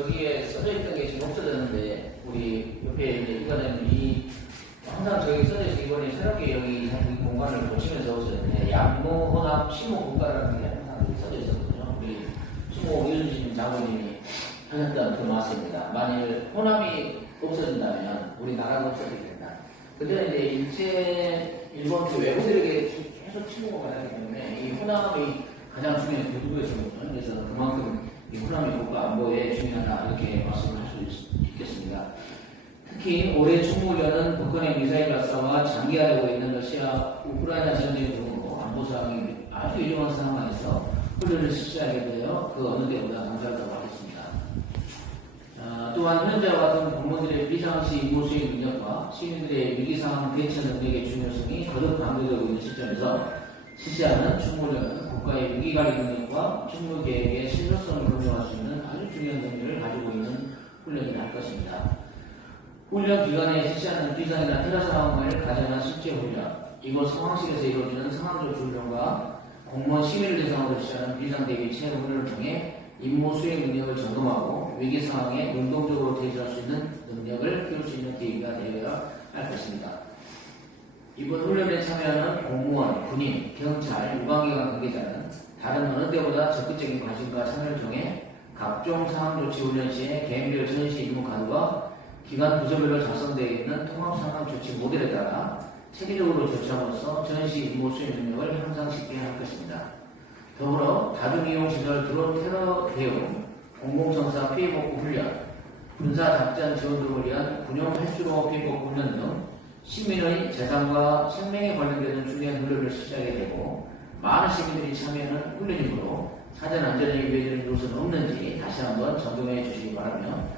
저기에 써져 있던 게 지금 없어졌는데 우리 옆에 이제 이거는 이 항상 저기 써져 있어 이번에 새롭게 여기 이 공간을 고치면서 없어졌네. 양모 혼합 심호 공간이라는 게 항상 써져 있었거든요. 우리 심호 이순신 장군님이 하셨던 그 말씀입니다. 만일 혼합이 없어진다면 우리나라가 없어지게 된다. 근데 이제 일제 일본 그 외국들에게 계속 침공을 하기 때문에 이 혼합이 가장 중요한 교두부였거든요. 그래서 그만큼 이 호남의 국가 안보에 중요하다 이렇게 말씀을 할 수 있겠습니다. 특히 올해 총무련은 북한의 미사일 발사와 장기화되고 있는 러시아 우크라이나 전쟁 등으로 안보 상황이 아주 위험한 상황에서 훈련을 실시하게 되어 그 어느 때보다 감사하다고 하겠습니다. 아, 또한 현재와 같은 공무원들의 비상시 임무 수행 능력과 시민들의 위기 상황 대처 능력의 중요성이 거듭 강조되고 있는 시점에서 실시하는 충무련은 국가의 위기관리 능력과 충무 계획의 신뢰성을 검증할 수 있는 아주 중요한 능력을 가지고 있는 훈련이 할 것입니다. 훈련 기간에 실시하는 비상이나 테러 상황을 가정한 실제 훈련, 이곳 상황실에서 이루어지는 상황적 훈련과 공무원 시민을 대상으로 실시하는 비상 대비 체험 훈련을 통해 임무 수행 능력을 점검하고 위기 상황에 능동적으로 대처할 수 있는 능력을 키울 수 있는 계기가 되어야 할. 이번 훈련에 참여하는 공무원, 군인, 경찰, 유관기관 관계자는 다른 어느 때보다 적극적인 관심과 참여를 통해 각종 상황조치 훈련 시에 개인별 전시 임무 가도와 기관 부서별로 작성되어 있는 통합상황조치 모델에 따라 체계적으로 조치함으로써 전시 임무 수행 능력을 향상시키게 할 것입니다. 더불어 다중이용 시설 드론 테러 대응, 공공성사 피해복구 훈련, 군사작전 지원 등을 위한 군용 활주로 피해복구 훈련 등 시민의 재산과 생명에 관련되는 중요한 훈련을 실시하게 되고 많은 시민들이 참여하는 훈련이므로 사전 안전에 위해되는 요소는 없는지 다시 한번 점검해 주시기 바라며